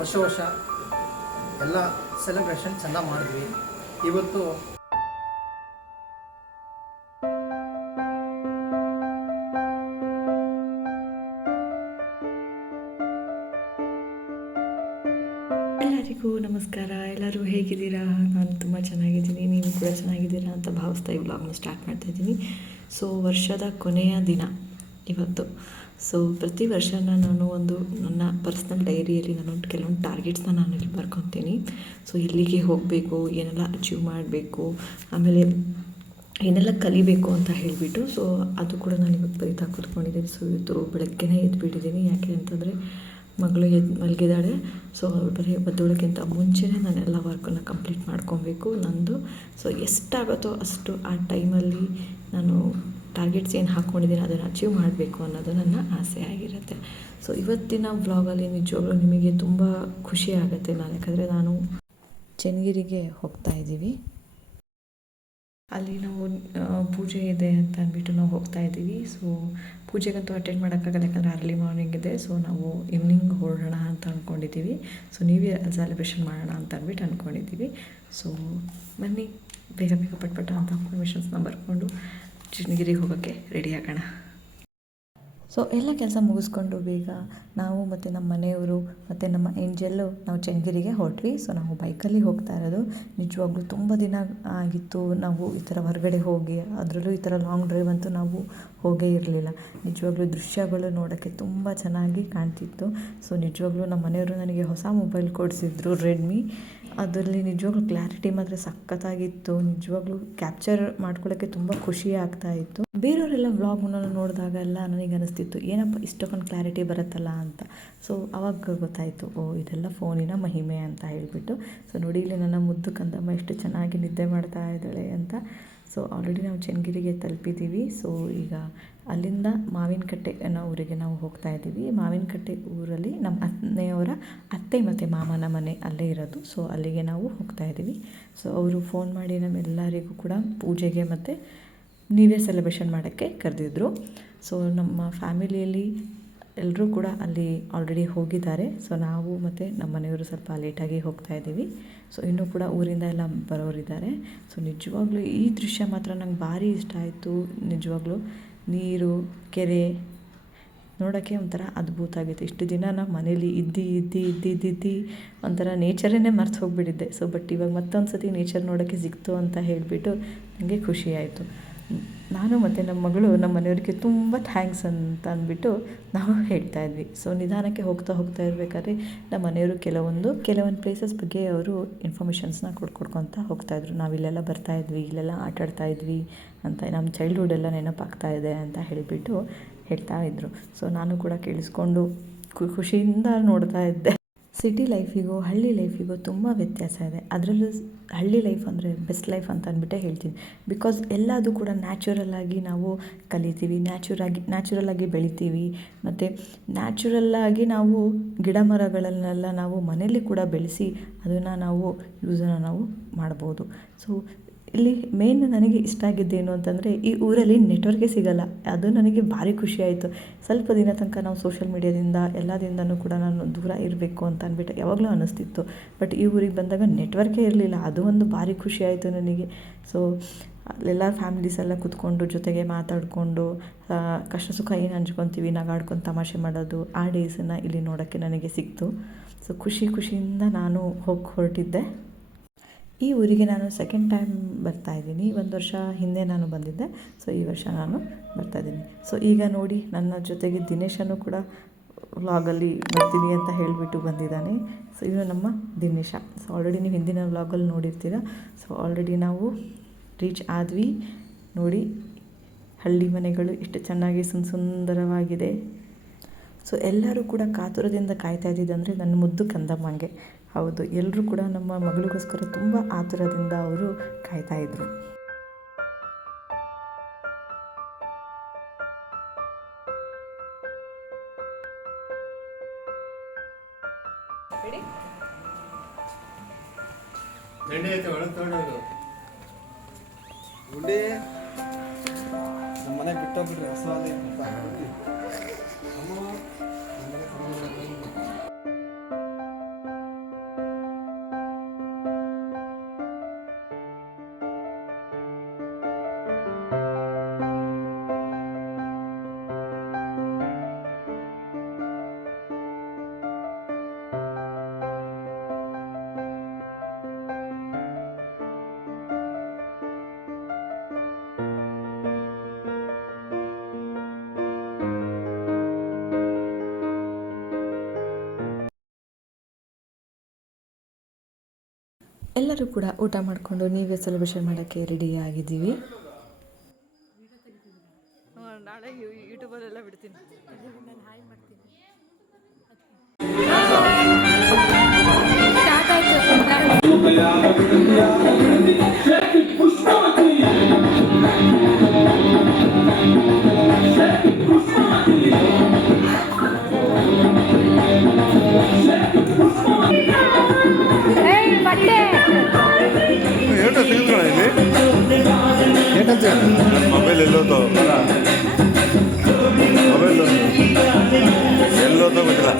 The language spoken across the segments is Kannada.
ವರ್ಷ ಎಲ್ಲ ಸೆಲೆಬ್ರೇಷನ್ ಚೆನ್ನಾಗಿ ಮಾಡಿದ್ವಿ. ಇವತ್ತು ಎಲ್ಲರಿಗೂ ನಮಸ್ಕಾರ. ಎಲ್ಲರೂ ಹೇಗಿದ್ದೀರಾ? ನಾನು ತುಂಬ ಚೆನ್ನಾಗಿದ್ದೀನಿ, ನೀವು ಕೂಡ ಚೆನ್ನಾಗಿದ್ದೀರಾ ಅಂತ ಭಾವಿಸ್ತಾ ಈ ವ್ಲಾಗ್ನ ಸ್ಟಾರ್ಟ್ ಮಾಡ್ತಾಯಿದ್ದೀನಿ. ಸೊ ವರ್ಷದ ಕೊನೆಯ ದಿನ ಇವತ್ತು. ಸೊ ಪ್ರತಿ ವರ್ಷ ನಾನು ನನ್ನ ಪರ್ಸ್ನಲ್ ಡೈರಿಯಲ್ಲಿ ನಾನು ಕೆಲವೊಂದು ಟಾರ್ಗೆಟ್ಸ್ನ ನಾನು ಇಲ್ಲಿ ಬರ್ಕೊತೀನಿ. ಸೊ ಎಲ್ಲಿಗೆ ಹೋಗಬೇಕು, ಏನೆಲ್ಲ ಅಚೀವ್ ಮಾಡಬೇಕು, ಆಮೇಲೆ ಏನೆಲ್ಲ ಕಲಿಬೇಕು ಅಂತ ಹೇಳಿಬಿಟ್ಟು. ಸೊ ಅದು ಕೂಡ ನಾನು ಇವತ್ತು ಬರೀತಾ ಕೂತ್ಕೊಂಡಿದ್ದೀನಿ. ಸೊ ಇವತ್ತು ಬೆಳಗ್ಗೆನೇ ಎದ್ಬಿಟ್ಟಿದ್ದೀನಿ. ಯಾಕೆ ಅಂತಂದರೆ ಮಗಳು ಮಲಗಿದ್ದಾಳೆ. ಸೊ ಬರೀ ಬದ್ದೋಳಕ್ಕಿಂತ ಮುಂಚೆನೇ ನಾನೆಲ್ಲ ವರ್ಕನ್ನು ಕಂಪ್ಲೀಟ್ ಮಾಡ್ಕೊಬೇಕು ನಂದು. ಸೊ ಎಷ್ಟಾಗುತ್ತೋ ಅಷ್ಟು ಆ ಟೈಮಲ್ಲಿ ನಾನು ಟಾರ್ಗೆಟ್ಸ್ ಏನು ಹಾಕ್ಕೊಂಡಿದ್ದೀನಿ ಅದನ್ನು ಅಚೀವ್ ಮಾಡಬೇಕು ಅನ್ನೋದು ನನ್ನ ಆಸೆ ಆಗಿರುತ್ತೆ. ಸೊ ಇವತ್ತಿನ ವ್ಲಾಗಲ್ಲಿ ನಿಜವಾಗ್ಲೂ ನಿಮಗೆ ತುಂಬ ಖುಷಿ ಆಗುತ್ತೆ. ಯಾಕಂದರೆ ನಾನು ಚೆನ್ನಗಿರಿಗೆ ಹೋಗ್ತಾಯಿದ್ದೀವಿ. ಅಲ್ಲಿ ನಾವು ಪೂಜೆ ಇದೆ ಅಂತ ಅಂದ್ಬಿಟ್ಟು ನಾವು ಹೋಗ್ತಾ ಇದ್ದೀವಿ. ಸೊ ಪೂಜೆಗಂತೂ ಅಟೆಂಡ್ ಮಾಡೋಕ್ಕಾಗಲ್ಲ, ಯಾಕಂದರೆ ಅರ್ಲಿ ಮಾರ್ನಿಂಗ್ ಇದೆ. ಸೊ ನಾವು ಈವ್ನಿಂಗ್ ಹೊರಡೋಣ ಅಂತ ಅಂದ್ಕೊಂಡಿದ್ದೀವಿ. ಸೊ ನ್ಯೂ ಇಯರ್ ಸೆಲೆಬ್ರೇಷನ್ ಮಾಡೋಣ ಅಂತ ಅಂದ್ಬಿಟ್ಟು ಅಂದ್ಕೊಂಡಿದ್ದೀವಿ. ಸೊ ಬನ್ನಿ ಬೇಗ ಬೇಗ ಪಟ್ಪಟ ಅಂತ ಇನ್ಫಾರ್ಮೇಷನ್ಸ್ನ ಬರ್ಕೊಂಡು ಚೆನ್ನಗಿರಿಗೆ ಹೋಗೋಕ್ಕೆ ರೆಡಿ ಆಗೋಣ. ಸೊ ಎಲ್ಲ ಕೆಲಸ ಮುಗಿಸ್ಕೊಂಡು ಬೇಗ ನಾವು ಮತ್ತು ನಮ್ಮ ಮನೆಯವರು ಮತ್ತು ನಮ್ಮ ಏಂಜಲ್ಲು ನಾವು ಚೆನ್ನಗಿರಿಗೆ ಹೊರಟ್ವಿ. ಸೊ ನಾವು ಬೈಕಲ್ಲಿ ಹೋಗ್ತಾ ಇರೋದು. ನಿಜವಾಗ್ಲೂ ತುಂಬ ದಿನ ಆಗಿತ್ತು ನಾವು ಈ ಥರ ಹೊರಗಡೆ ಹೋಗಿ, ಅದರಲ್ಲೂ ಈ ಥರ ಲಾಂಗ್ ಡ್ರೈವ್ ಅಂತೂ ನಾವು ಹೋಗೇ ಇರಲಿಲ್ಲ. ನಿಜವಾಗ್ಲೂ ದೃಶ್ಯಗಳು ನೋಡೋಕ್ಕೆ ತುಂಬ ಚೆನ್ನಾಗಿ ಕಾಣ್ತಿತ್ತು. ಸೊ ನಿಜವಾಗ್ಲೂ ನಮ್ಮ ಮನೆಯವರು ನನಗೆ ಹೊಸ ಮೊಬೈಲ್ ಕೊಡಿಸಿದ್ರು, ರೆಡ್ಮಿ. ಅದರಲ್ಲಿ ನಿಜವಾಗ್ಲೂ ಕ್ಲಾರಿಟಿ ಮಾತ್ರ ಸಖತ್ತಾಗಿತ್ತು. ನಿಜವಾಗ್ಲೂ ಕ್ಯಾಪ್ಚರ್ ಮಾಡ್ಕೊಳ್ಳೋಕ್ಕೆ ತುಂಬ ಖುಷಿ ಆಗ್ತಾಯಿತ್ತು. ಬೇರೆಯವರೆಲ್ಲ ವ್ಲಾಗ್ನ ನೋಡಿದಾಗೆಲ್ಲ ನನಗೆ ಅನಿಸ್ತಿತ್ತು, ಏನಪ್ಪ ಇಷ್ಟೊಂದು ಕ್ಲಾರಿಟಿ ಬರುತ್ತಲ್ಲ ಅಂತ. ಸೊ ಆವಾಗ ಗೊತ್ತಾಯಿತು, ಓ ಇದೆಲ್ಲ ಫೋನಿನ ಮಹಿಮೆ ಅಂತ ಹೇಳಿಬಿಟ್ಟು. ಸೊ ನೋಡಿ ಇಲ್ಲಿ ನನ್ನ ಮುದ್ದು ಕಂದಮ್ಮ ಎಷ್ಟು ಚೆನ್ನಾಗಿ ನಿದ್ದೆ ಮಾಡ್ತಾ ಇದ್ದಾಳೆ ಅಂತ. ಸೊ ಆಲ್ರೆಡಿ ನಾವು ಚೆನ್ನಗಿರಿಗೆ ತಲುಪಿದ್ದೀವಿ. ಸೊ ಈಗ ಅಲ್ಲಿಂದ ಮಾವಿನಕಟ್ಟೆ ಅನ್ನೋ ಊರಿಗೆ ನಾವು ಹೋಗ್ತಾ ಇದ್ದೀವಿ. ಮಾವಿನಕಟ್ಟೆ ಊರಲ್ಲಿ ನಮ್ಮ ಅತ್ತೆಯವರ ಅತ್ತೆ ಮತ್ತು ಮಾಮನ ಮನೆ ಅಲ್ಲೇ ಇರೋದು. ಸೊ ಅಲ್ಲಿಗೆ ನಾವು ಹೋಗ್ತಾ ಇದ್ದೀವಿ. ಸೊ ಅವರು ಫೋನ್ ಮಾಡಿ ನಮ್ಮೆಲ್ಲರಿಗೂ ಕೂಡ ಪೂಜೆಗೆ ಮತ್ತು ನ್ಯೂ ಇಯರ್ ಸೆಲೆಬ್ರೇಷನ್ ಮಾಡೋಕ್ಕೆ ಕರೆದಿದ್ರು. ಸೊ ನಮ್ಮ ಫ್ಯಾಮಿಲಿಯಲ್ಲಿ ಎಲ್ಲರೂ ಕೂಡ ಅಲ್ಲಿ ಆಲ್ರೆಡಿ ಹೋಗಿದ್ದಾರೆ. ಸೊ ನಾವು ಮತ್ತು ನಮ್ಮ ಮನೆಯವರು ಸ್ವಲ್ಪ ಲೇಟಾಗಿ ಹೋಗ್ತಾ ಇದ್ದೀವಿ. ಸೊ ಇನ್ನೂ ಕೂಡ ಊರಿಂದ ಎಲ್ಲ ಬರೋರಿದ್ದಾರೆ. ಸೊ ನಿಜವಾಗ್ಲೂ ಈ ದೃಶ್ಯ ಮಾತ್ರ ನಂಗೆ ಭಾರಿ ಇಷ್ಟ ಆಯಿತು. ನಿಜವಾಗ್ಲೂ ನೀರು, ಕೆರೆ ನೋಡೋಕ್ಕೆ ಒಂಥರ ಅದ್ಭುತ ಆಗಿತ್ತು. ಇಷ್ಟು ದಿನ ನಾವು ಮನೇಲಿ ಇದ್ದು ಒಂಥರ ನೇಚರನ್ನೇ ಮರ್ತು ಹೋಗಿಬಿಟ್ಟಿದ್ದೆ. ಸೊ ಬಟ್ ಇವಾಗ ಮತ್ತೊಂದು ಸತಿ ನೇಚರ್ ನೋಡೋಕ್ಕೆ ಸಿಕ್ತು ಅಂತ ಹೇಳಿಬಿಟ್ಟು ನನಗೆ ಖುಷಿ ಆಯಿತು. ನಾನು ಮತ್ತು ನಮ್ಮ ಮಗಳು ನಮ್ಮ ಮನೆಯವ್ರಿಗೆ ತುಂಬ ಥ್ಯಾಂಕ್ಸ್ ಅಂತ ಅಂದ್ಬಿಟ್ಟು ನಾವು ಹೇಳ್ತಾ ಇದ್ವಿ. ಸೊ ನಿಧಾನಕ್ಕೆ ಹೋಗ್ತಾ ಇರಬೇಕಾದ್ರೆ ನಮ್ಮ ಮನೆಯವರು ಕೆಲವೊಂದು ಪ್ಲೇಸಸ್ ಬಗ್ಗೆ ಅವರು ಇನ್ಫಾರ್ಮೇಷನ್ಸ್ನ ಕೊಡ್ಕೊತ ಹೋಗ್ತಾಯಿದ್ರು. ನಾವಿಲ್ಲೆಲ್ಲ ಬರ್ತಾಯಿದ್ವಿ, ಇಲ್ಲೆಲ್ಲ ಆಟಾಡ್ತಾಯಿದ್ವಿ ಅಂತ, ನಮ್ಮ ಚೈಲ್ಡ್ಹುಡ್ ಎಲ್ಲ ನೆನಪಾಗ್ತಾ ಇದೆ ಅಂತ ಹೇಳಿಬಿಟ್ಟು ಹೇಳ್ತಾ ಇದ್ದರು. ಸೊ ನಾನು ಕೂಡ ಕೇಳಿಸ್ಕೊಂಡು ಖುಷಿಯಿಂದ ನೋಡ್ತಾ ಇದ್ದೆ. ಸಿಟಿ ಲೈಫಿಗೂ ಹಳ್ಳಿ ಲೈಫಿಗೂ ತುಂಬ ವ್ಯತ್ಯಾಸ ಇದೆ. ಅದರಲ್ಲೂ ಹಳ್ಳಿ ಲೈಫ್ ಅಂದರೆ ಬೆಸ್ಟ್ ಲೈಫ್ ಅಂತ ಅಂದ್ಬಿಟ್ಟೇ ಹೇಳ್ತೀನಿ. ಬಿಕಾಸ್ ಎಲ್ಲದೂ ಕೂಡ ನ್ಯಾಚುರಲ್ಲಾಗಿ ನಾವು ಕಲಿತೀವಿ, ನ್ಯಾಚುರಲ್ಲಾಗಿ ಬೆಳಿತೀವಿ. ಮತ್ತು ನ್ಯಾಚುರಲ್ಲಾಗಿ ನಾವು ಗಿಡ ಮರಗಳನ್ನೆಲ್ಲ ನಾವು ಮನೆಯಲ್ಲಿ ಕೂಡ ಬೆಳೆಸಿ ಅದನ್ನು ನಾವು ಯೂಸನ್ನು ನಾವು ಮಾಡ್ಬೋದು. ಸೊ ಇಲ್ಲಿ ಮೇನ್ ನನಗೆ ಇಷ್ಟ ಆಗಿದ್ದೇನು ಅಂತಂದರೆ ಈ ಊರಲ್ಲಿ ನೆಟ್ವರ್ಕೇ ಸಿಗೋಲ್ಲ. ಅದು ನನಗೆ ಭಾರಿ ಖುಷಿ ಆಯಿತು. ಸ್ವಲ್ಪ ದಿನ ತನಕ ನಾವು ಸೋಷಿಯಲ್ ಮೀಡ್ಯಾದಿಂದ ಎಲ್ಲದಿಂದನೂ ಕೂಡ ನಾನು ದೂರ ಇರಬೇಕು ಅಂತ ಅಂದ್ಬಿಟ್ಟು ಯಾವಾಗಲೂ ಅನ್ನಿಸ್ತಿತ್ತು. ಬಟ್ ಈ ಊರಿಗೆ ಬಂದಾಗ ನೆಟ್ವರ್ಕೇ ಇರಲಿಲ್ಲ. ಅದು ಒಂದು ಭಾರಿ ಖುಷಿ ಆಯಿತು ನನಗೆ. ಸೊ ಅಲ್ಲೆಲ್ಲ ಫ್ಯಾಮಿಲೀಸ್ ಎಲ್ಲ ಕೂತ್ಕೊಂಡು ಜೊತೆಗೆ ಮಾತಾಡಿಕೊಂಡು ಕಷ್ಟ ಸುಖ ಏನು ಹಂಚ್ಕೊತೀವಿ, ನಗಾಡ್ಕೊಂಡು ತಮಾಷೆ ಮಾಡೋದು, ಆ ಡೇಸನ್ನು ಇಲ್ಲಿ ನೋಡೋಕ್ಕೆ ನನಗೆ ಸಿಕ್ತು. ಸೊ ಖುಷಿಯಿಂದ ನಾನು ಹೊರಟಿದ್ದೆ. ಈ ಊರಿಗೆ ನಾನು ಸೆಕೆಂಡ್ ಟೈಮ್ ಬರ್ತಾಯಿದ್ದೀನಿ. 1 ವರ್ಷ ಹಿಂದೆ ನಾನು ಬಂದಿದ್ದೆ. ಸೊ ಈ ವರ್ಷ ನಾನು ಬರ್ತಾಯಿದ್ದೀನಿ. ಸೊ ಈಗ ನೋಡಿ ನನ್ನ ಜೊತೆಗೆ ದಿನೇಶನು ಕೂಡ ವ್ಲಾಗಲ್ಲಿ ಬರ್ತೀನಿ ಅಂತ ಹೇಳಿಬಿಟ್ಟು ಬಂದಿದ್ದಾನೆ. ಸೊ ಇವನು ನಮ್ಮ ದಿನೇಶ. ಸೊ ಆಲ್ರೆಡಿ ನೀವು ಹಿಂದಿನ ವ್ಲಾಗಲ್ಲಿ ನೋಡಿರ್ತೀರ. ಸೊ ಆಲ್ರೆಡಿ ನಾವು ರೀಚ್ ಆದ್ವಿ. ನೋಡಿ ಹಳ್ಳಿ ಮನೆಗಳು ಎಷ್ಟು ಚೆನ್ನಾಗಿ ಸುಂದರವಾಗಿದೆ. ಸೊ ಎಲ್ಲರೂ ಕೂಡ ಕಾತುರದಿಂದ ಕಾಯ್ತಾ ಇದ್ದಿದ್ದಂದರೆ ನನ್ನ ಮುದ್ದು ಕಂದಮ್ಮಂಗೆ. ಹೌದು, ಎಲ್ಲರೂ ಕೂಡ ನಮ್ಮ ಮಗಳಿಗೋಸ್ಕರ ತುಂಬ ಆತುರದಿಂದ ಅವರು ಕಾಯ್ತಾಯಿದ್ರು. ನಮ್ಮ ಮನೆ ಬಿಟ್ಟೋಗ್ಬಿಟ್ರೆ ಹೊಸವಾದ ಎಲ್ಲರೂ ಕೂಡ ಊಟ ಮಾಡಿಕೊಂಡು ನೀವೇ ಸೆಲೆಬ್ರೇಷನ್ ಮಾಡೋಕ್ಕೆ ರೆಡಿ ಆಗಿದ್ದೀವಿ. ನಾಳೆ ಯೂಟ್ಯೂಬಲ್ಲೆಲ್ಲ ಬಿಡ್ತೀನಿ. ಮೊಬೈಲ್ ಎಲ್ಲೋತೋ ಮೊಬೈಲ್ ಎಲ್ಲೋತೋ ಗೊತ್ತಿಲ್ಲ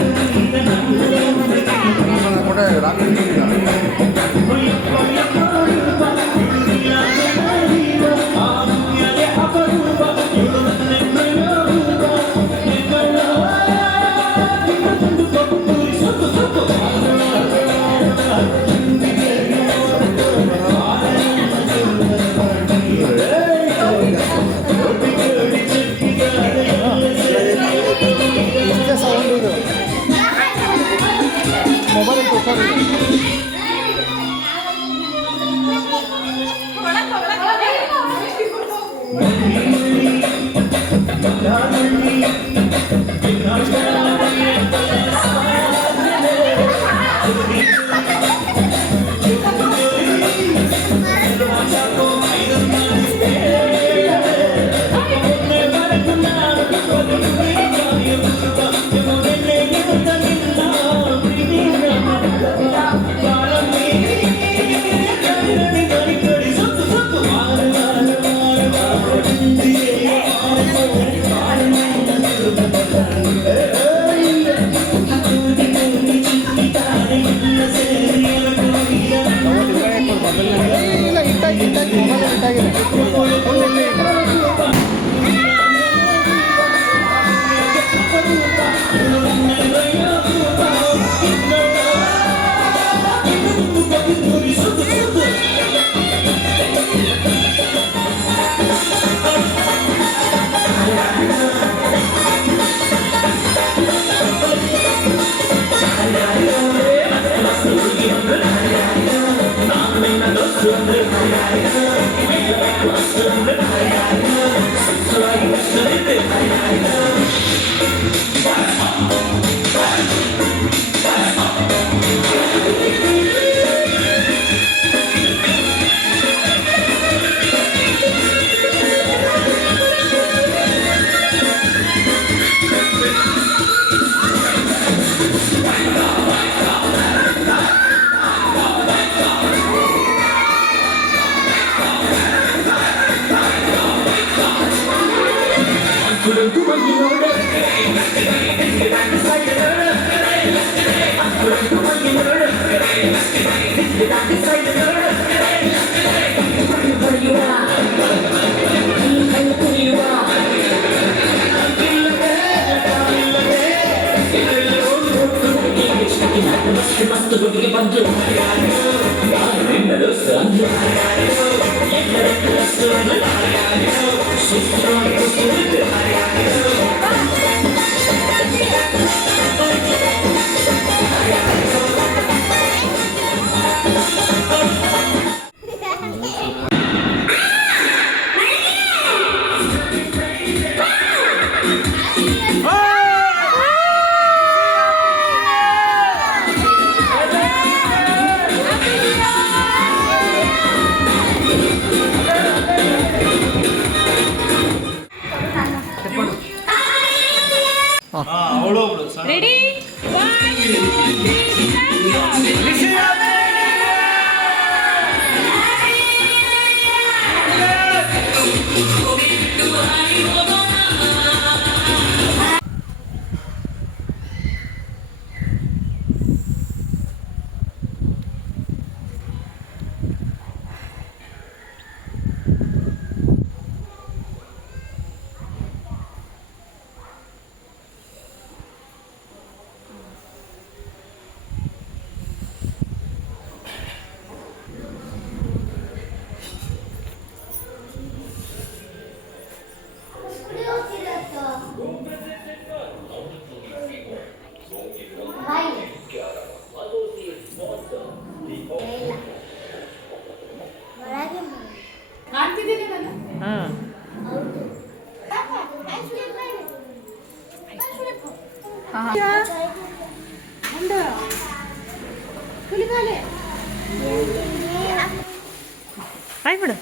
ಹಾಯ್ ಬಿಡು.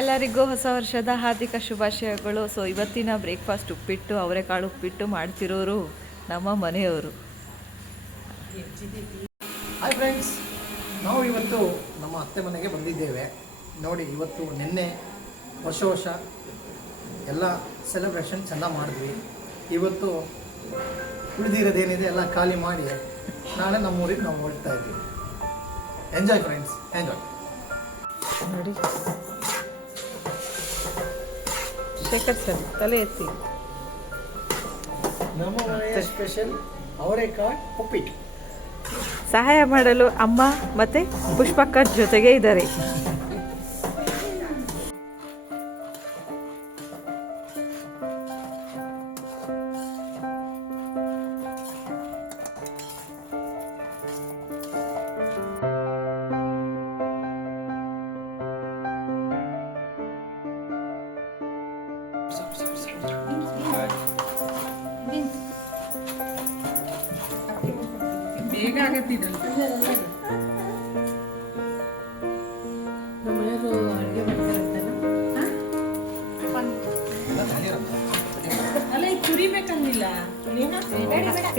ಎಲ್ಲರಿಗೂ ಹೊಸ ವರ್ಷದ ಹಾರ್ದಿಕ ಶುಭಾಶಯಗಳು. ಸೊ ಇವತ್ತಿನ ಬ್ರೇಕ್ಫಾಸ್ಟ್ ಉಪ್ಪಿಟ್ಟು, ಅವರೆಕಾಳು ಉಪ್ಪಿಟ್ಟು ಮಾಡ್ತಿರೋರು ನಮ್ಮ ಮನೆಯವರು. ಹಾಯ್ ಫ್ರೆಂಡ್ಸ್, ನಾವು ಇವತ್ತು ನಮ್ಮ ಅತ್ತೆ ಮನೆಗೆ ಬಂದಿದ್ದೇವೆ. ನೋಡಿ, ಇವತ್ತು ನಿನ್ನೆ ವರ್ಷ ಎಲ್ಲ ಸೆಲೆಬ್ರೇಷನ್ ಚೆನ್ನಾಗಿ ಮಾಡಿದ್ವಿ. ಇವತ್ತು ಉಳಿದಿರೋದೇನಿದೆ ಎಲ್ಲ ಖಾಲಿ ಮಾಡಿ ನಾಳೆ ನಮ್ಮೂರಿಗೆ ನಾವು ಹೊರಡ್ತಾ ಇದ್ದೀವಿ. Enjoy friends, enjoy. ನೋಡಿ ಶೇಖರ್ ಸರ್ ತಲೆ ಎತ್ತಿ. ನಮ್ಮ ಮನೆಯ ಸ್ಪೆಷಲ್ ಅವರೆಕಾಳು ಉಪ್ಪಿಟ್ಟು. ಸಹಾಯ ಮಾಡಲು ಅಮ್ಮ ಮತ್ತು ಪುಷ್ಪಕ್ಕ ಜೊತೆಗೆ ಇದ್ದಾರೆ. ಬೇಗ ಆಗತ್ತಿಲ್ಲ. ನಮ್ಮ ಮನೆಯವರು ಅಡುಗೆ ಮಾಡ್ತಾರಂತಲ್ಲ. ಅಲ್ಲ, ಈಗ ತುರಿಬೇಕಂದಿಲ್ಲ.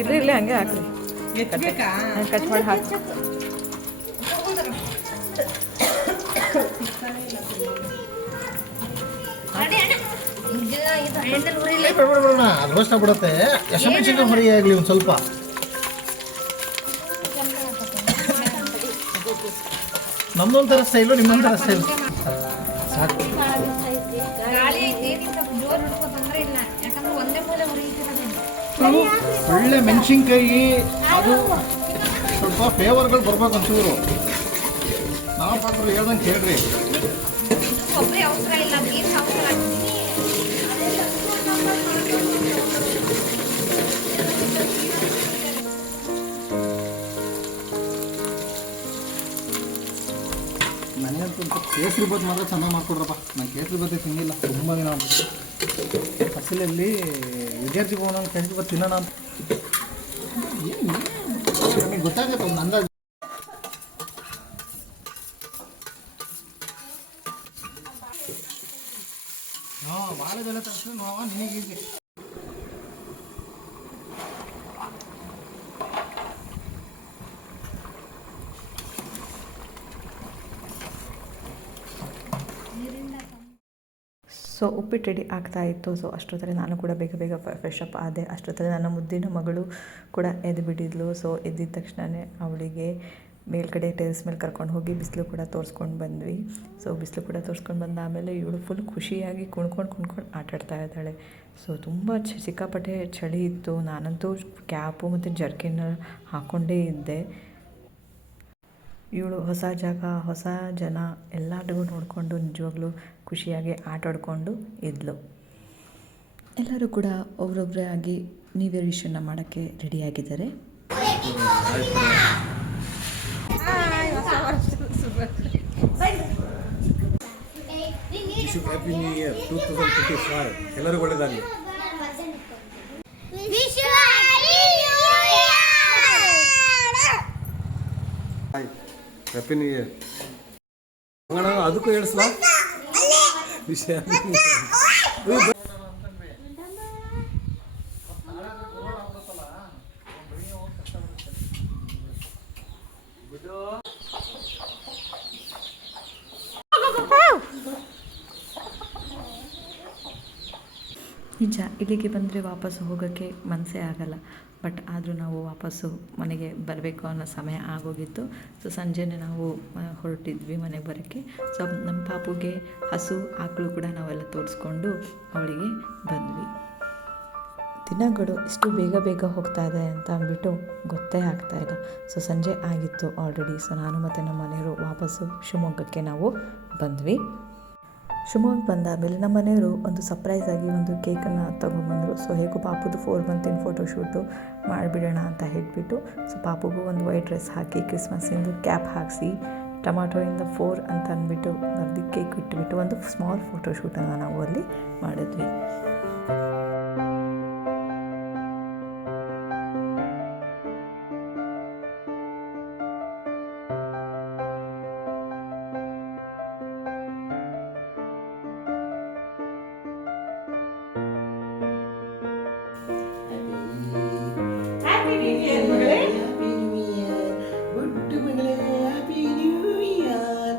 ಇರ್ಲಿ ಹಂಗೆ ಹಾಕ್ರಿ. ಕಟ್ ಮಾಡಿ ಹಾಕಿ. ರೋಸ್ಟ್ ಆಗ್ಬಿಡುತ್ತೆ. ಹಸಿಮೆಣಸಿನಕಾಯಿ ಹುರಿ ಆಗಲಿ ಒಂದು ಸ್ವಲ್ಪ. ನಮ್ಮೊಂಥರ ಸ್ಟೈಲು, ನಿಮ್ಮೊಂಥರ ಸ್ಟೈಲ್. ಸಾಕು. ಒಳ್ಳೆ ಮೆಣಸಿನ್ಕಾಯಿ, ಅದು ಸ್ವಲ್ಪ ಫ್ಲೇವರ್ಗಳು ಬರ್ಬೇಕು ಒಂಚೂರು. ನಾವು ಪಾತ್ರ ಹೇಳ್ದಂಗೆ ಕೇಳ್ರಿ. ನನಗಂತೂ ಕೇಸರಿ ಬಾತ್ ಮಾತ್ರ ಚೆನ್ನಾಗಿ ಮಾಡ್ಕೊಡ್ರಪ್ಪ. ನಾನು ಕೇಸರಿ ಬಾತ್ ತಿಂದಿಲ್ಲ ತುಂಬ ದಿನ ಆಗ್ಬಿಟ್ಟು. ಹಸಲಲ್ಲಿ ವಿದ್ಯಾರ್ಥಿ ಭವನ ಕೇಸರಿ ಬಾತ್ ತಿನ್ನೋಣ ಅಂತ ನನಗೆ ಗೊತ್ತಾಗುತ್ತೆ ಒಂದು ಅಂದಾಜು. ಬಾಳೆದೆಲ್ಲ ತರಿಸಿದ್ರೆ ನೋವ ನಿನಗೀಸಿ. ಸೊ ಉಪ್ಪಿಟ್ಟು ರೆಡಿ ಆಗ್ತಾ ಇತ್ತು. ಸೊ ಅಷ್ಟೊತ್ತಲ್ಲಿ ನಾನು ಕೂಡ ಬೇಗ ಬೇಗ ಫ್ರೆಶ್ ಅಪ್ ಆದೆ. ಅಷ್ಟೊತ್ತಲ್ಲಿ ನನ್ನ ಮುದ್ದಿನ ಮಗಳು ಕೂಡ ಎದ್ದು ಬಿಟ್ಟಿದ್ಲು. ಸೊ ಎದ್ದಿದ ತಕ್ಷಣವೇ ಅವಳಿಗೆ ಮೇಲ್ಗಡೆ ಟೆರೆಸ್ ಮೇಲೆ ಕರ್ಕೊಂಡು ಹೋಗಿ ಬಿಸಿಲು ಕೂಡ ತೋರಿಸ್ಕೊಂಡು ಬಂದ್ವಿ. ಸೊ ಬಿಸಿಲು ಕೂಡ ತೋರಿಸ್ಕೊಂಡು ಬಂದಾದಮೇಲೆ ಇವಳು ಫುಲ್ ಖುಷಿಯಾಗಿ ಕುಣ್ಕೊಂಡು ಆಟಾಡ್ತಾ ಇದ್ದಾಳೆ. ಸೊ ತುಂಬ ಸಿಕ್ಕಾಪಟ್ಟೆ ಚಳಿ ಇತ್ತು. ನಾನಂತೂ ಕ್ಯಾಪು ಮತ್ತು ಜರ್ಕಿನ್ ಹಾಕ್ಕೊಂಡೇ ಇದ್ದೆ. ಇವಳು ಹೊಸ ಜಾಗ, ಹೊಸ ಜನ ಎಲ್ಲರಿಗೂ ನೋಡಿಕೊಂಡು ನಿಜವಾಗ್ಲೂ ಖುಷಿಯಾಗಿ ಆಟಾಡಿಕೊಂಡು ಇದ್ಲು. ಎಲ್ಲರೂ ಕೂಡ ಒಬ್ಬರೊಬ್ಬರೇ ಆಗಿ ನ್ಯೂ ಇಯರ್ ವಿಶನ್ನು ಮಾಡೋಕ್ಕೆ ರೆಡಿಯಾಗಿದ್ದಾರೆ. Happy new year 2025. ಎಲ್ಲರಿಗೂ ಒಳ್ಳೆಯದಾಗಲಿ. Happy new year. ಅದಕ್ಕೂ ಹೇಳಿಸ್ಲಾ ವಿಷಯ. ನಿಜ, ಇಲ್ಲಿಗೆ ಬಂದರೆ ವಾಪಸ್ಸು ಹೋಗೋಕ್ಕೆ ಮನಸ್ಸೇ ಆಗಲ್ಲ. ಬಟ್ ಆದರೂ ನಾವು ವಾಪಸ್ಸು ಮನೆಗೆ ಬರಬೇಕು ಅನ್ನೋ ಸಮಯ ಆಗೋಗಿತ್ತು. ಸೊ ಸಂಜೆನೇ ನಾವು ಹೊರಟಿದ್ವಿ ಮನೆಗೆ ಬರೋಕ್ಕೆ. ಸೊ ನಮ್ಮ ಪಾಪುಗೆ ಹಸು ಆಕಳು ಕೂಡ ನಾವೆಲ್ಲ ತೋರಿಸ್ಕೊಂಡು ಅವಳಿಗೆ ಬಂದ್ವಿ. ದಿನಗಳು ಎಷ್ಟು ಬೇಗ ಬೇಗ ಹೋಗ್ತಾ ಇದೆ ಅಂತ ಅಂದ್ಬಿಟ್ಟು ಗೊತ್ತೇ ಆಗ್ತಾಯಿಲ್ಲ. ಸೊ ಸಂಜೆ ಆಗಿತ್ತು ಆಲ್ರೆಡಿ. ಸೊ ನಾನು ಮತ್ತು ನಮ್ಮ ಮನೆಯವರು ವಾಪಸ್ಸು ಶಿವಮೊಗ್ಗಕ್ಕೆ ನಾವು ಬಂದ್ವಿ. ಶಿವಮೊಗ್ಗ ಬಂದಾದಮೇಲೆ ನಮ್ಮ ಮನೆಯವರು ಒಂದು ಸರ್ಪ್ರೈಸಾಗಿ ಒಂದು ಕೇಕನ್ನು ತೊಗೊಂಬಂದರು. ಸೊ ಹೇಗೂ ಪಾಪುದು 4 ಮಂತಿನ ಫೋಟೋಶೂಟು ಮಾಡಿಬಿಡೋಣ ಅಂತ ಹೇಳಿಬಿಟ್ಟು, ಸೊ ಪಾಪುಗೂ ಒಂದು ವೈಟ್ ಡ್ರೆಸ್ ಹಾಕಿ ಕ್ರಿಸ್ಮಸ್ಸಿಂದು ಕ್ಯಾಪ್ ಹಾಕಿಸಿ ಟೊಮಾಟೋಯಿಂದ 4 ಅಂತ ಅಂದ್ಬಿಟ್ಟು ಬರೆದು ಕೇಕ್ ಇಟ್ಬಿಟ್ಟು ಒಂದು ಸ್ಮಾಲ್ ಫೋಟೋಶೂಟನ್ನು ನಾವು ಅಲ್ಲಿ ಮಾಡಿದ್ವಿ. ಹ್ಯಾಪಿ ನ್ಯೂ ಇಯರ್ ಮಗಳೇ. ಹ್ಯಾಪಿ ನ್ಯೂ ಇಯರ್ ಗುಡ್ಡು ಮಗಳೇ. Happy new year.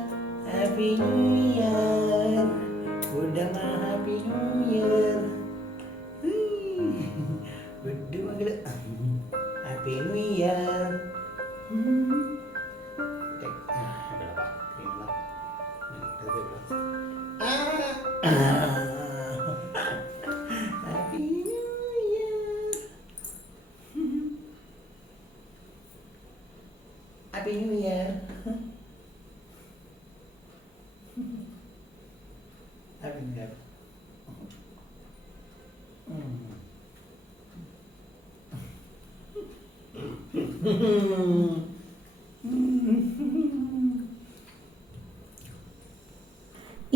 Happy new year Guddamma. Happy new year Guddu ಮಗಳು. Happy new year. Happy new year. Happy new year. Happy new year.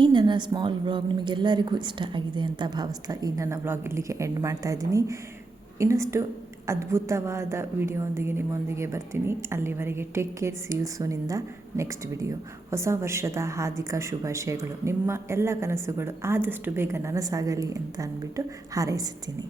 ಈ ನನ್ನ ಸ್ಮಾಲ್ ವ್ಲಾಗ್ ನಿಮಗೆಲ್ಲರಿಗೂ ಇಷ್ಟ ಆಗಿದೆ ಅಂತ ಭಾವಿಸ್ತಾ ಈ ನನ್ನ ವ್ಲಾಗ್ ಇಲ್ಲಿಗೆ ಎಂಡ್ ಮಾಡ್ತಾ ಇದ್ದೀನಿ. ಇನ್ನಷ್ಟು ಅದ್ಭುತವಾದ ವಿಡಿಯೋದೊಂದಿಗೆ ನಿಮ್ಮೊಂದಿಗೆ ಬರ್ತೀನಿ. ಅಲ್ಲಿವರೆಗೆ ಟೇಕ್ ಕೇರ್. ಸಿ ಯು ಸೂನಿಂದ ನೆಕ್ಸ್ಟ್ ವಿಡಿಯೋ. ಹೊಸ ವರ್ಷದ ಹಾರ್ದಿಕ ಶುಭಾಶಯಗಳು. ನಿಮ್ಮ ಎಲ್ಲ ಕನಸುಗಳು ಆದಷ್ಟು ಬೇಗ ನನಸಾಗಲಿ ಅಂತ ಅಂದ್ಬಿಟ್ಟು ಹಾರೈಸುತ್ತೀನಿ.